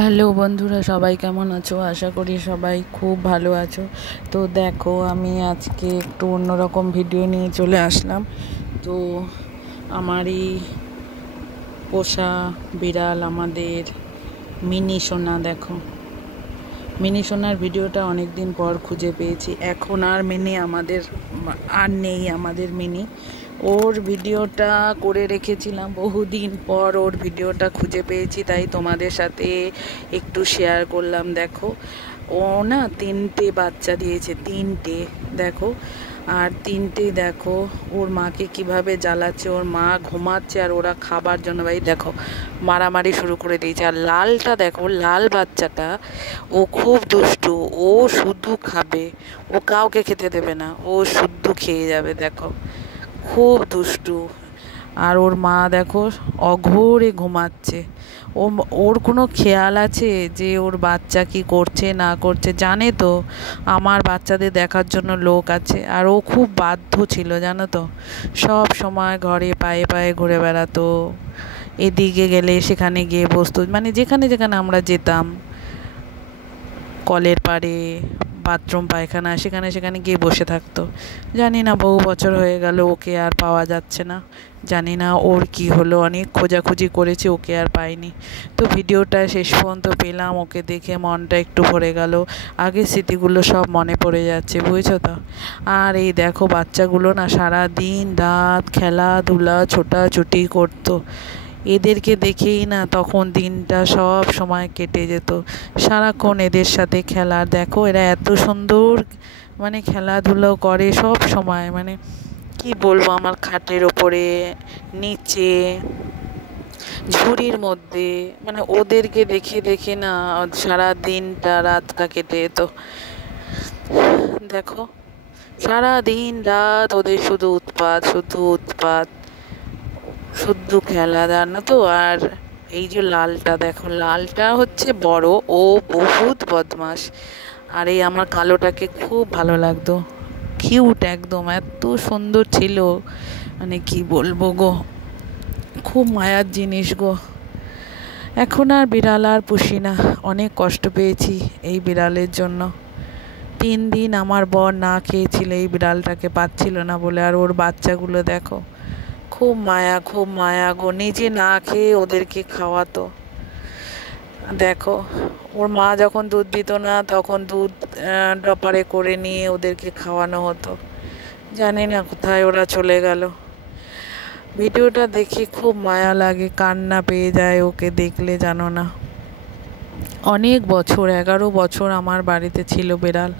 Hello বন্ধুরা, সবাই কেমন আছো? আশা করি সবাই খুব ভালো আছো। তো দেখো, আমি আজকে একটু অন্যরকম ভিডিও নিয়ে চলে আসলাম। তো আমারই পোষা বিড়াল, আমাদের মিনি সোনা। দেখো, মিনি সোনার ভিডিওটা অনেক দিন পর খুঁজে পেয়েছি। এখন আর মিনি আমাদের আর নেই, আমাদের মিনি। ওর ভিডিওটা করে রেখেছিলাম বহুদিন পর, ওর ভিডিওটা খুঁজে পেয়েছি, তাই তোমাদের সাথে একটু শেয়ার করলাম। দেখো, ও না 3টে বাচ্চা দিয়েছে, 3টে। দেখো, আর 3টেই দেখো ওর মাকে কিভাবে জ্বালাচ্ছে। ওর মা ঘুমাচ্ছে আর ওরা খাবার জন্য ভাই দেখো মারামারি শুরু করে দিয়েছে। আর লালটা দেখো, লাল বাচ্চাটা, ও খুব দুষ্টু। ও শুধু খাবে, ও কাউকে খেতে দেবে না, ও শুধু খেয়ে যাবে। দেখো, খুব দুষ্টু। আর ওর মা দেখো অঘোরে ঘুমাচ্ছে। ও, ওর কোনো খেয়াল আছে যে ওর বাচ্চা কি করছে না করছে? জানে তো আমার বাচ্চাদের দেখার জন্য লোক আছে। আর ও খুব বাধ্য ছিল, জানো তো, সব সময় ঘরে পায়ে পায়ে ঘুরে বেড়াতো। এদিকে গেলে সেখানে গিয়ে বসতো, মানে যেখানে যেখানে আমরা যেতাম, কলের পাড়ে, বাথরুম পায়খানা, সেখানে সেখানে গিয়ে বসে থাকতো। জানি না বহু বছর হয়ে গেল, ওকে আর পাওয়া যাচ্ছে না। জানি না ওর কি হলো, অনেক খোঁজাখুঁজি করেছি, ওকে আর পাইনি। তো ভিডিওটা শেষ পর্যন্ত পেলাম, ওকে দেখে মনটা একটু ভরে গেল। আগের স্মৃতিগুলো সব মনে পড়ে যাচ্ছে, বুঝেছো তো। আর এই দেখো, বাচ্চাগুলো না সারা দিন রাত খেলাধুলা ছোটাছুটি করতো। এদেরকে দেখেই না তখন দিনটা সব সময় কেটে যেত, সারাক্ষণ এদের সাথে খেলা। দেখো এরা এত সুন্দর মানে খেলাধুলো করে সব সময়, মানে কি বলবো, আমার খাটের ওপরে, নিচে, ঝুড়ির মধ্যে, মানে ওদেরকে দেখে দেখে না সারা দিনটা রাতটা কেটে যেত। দেখো, সারা দিন রাত ওদের শুধু উৎপাত, শুধু উৎপাত, শুধু খেলা, জানো তো। আর এই যে লালটা দেখো, লালটা হচ্ছে বড়, ও বহুত বদমাস। আর এই আমার কালোটাকে খুব ভালো লাগতো, কিউট একদম, এত সুন্দর ছিল, মানে কি বলবো গো, খুব মায়ার জিনিস গো। এখন আর বিড়াল আর পুষি না, অনেক কষ্ট পেয়েছি এই বিড়ালের জন্য। 3 দিন আমার বর না খেয়েছিল এই বিড়ালটাকে, পাচ্ছিল না বলে। আর ওর বাচ্চাগুলো দেখো, খুব মায়া, খুব মায়া গো, নিজে না খেয়ে ওদেরকে খাওয়াতো। দেখো, ওর মা যখন দুধ দিত না তখন দুধ ডপারে করে নিয়ে ওদেরকে খাওয়ানো হতো। জানি না কোথায় ওরা চলে গেল। ভিডিওটা দেখে খুব মায়া লাগে, কান্না পেয়ে যায় ওকে দেখলে, জানো না। অনেক বছর, 11 বছর আমার বাড়িতে ছিল বিড়াল।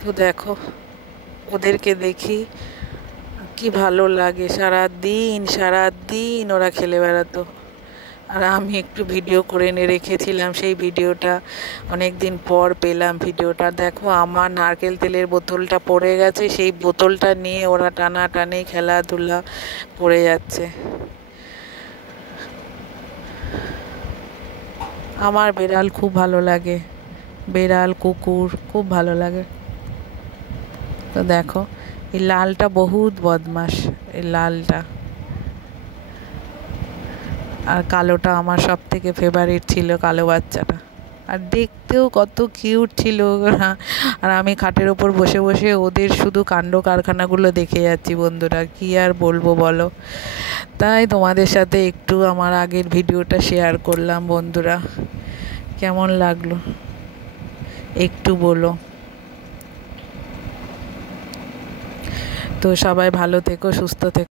তো দেখো, ওদেরকে দেখি কি ভালো লাগে, সারা দিন সারা দিন ওরা খেলে বেড়াতো। আর আমি একটু ভিডিও করে এনে রেখেছিলাম, সেই ভিডিওটা অনেক দিন পর পেলাম। ভিডিওটা দেখো, আমার নারকেল তেলের বোতলটা পড়ে গেছে, সেই বোতলটা নিয়ে ওরা টানাটানি খেলাধুলা করে যাচ্ছে। আমার বিড়াল খুব ভালো লাগে, বিড়াল কুকুর খুব ভালো লাগে। তো দেখো, এই লালটা বহুত বদমাস, এই লালটা। আর কালোটা আমার সব থেকে ফেভারিট ছিল, কালো বাচ্চাটা। আর দেখতেও কত কিউট ছিল ওরা। আর আমি খাটের ওপর বসে বসে ওদের শুধু কাণ্ড কারখানাগুলো দেখে যাচ্ছি বন্ধুরা, কি আর বলবো বলো। তাই তোমাদের সাথে একটু আমার আগের ভিডিওটা শেয়ার করলাম বন্ধুরা। কেমন লাগলো একটু বলো। তো সবাই ভালো থেকো, সুস্থ থেকো।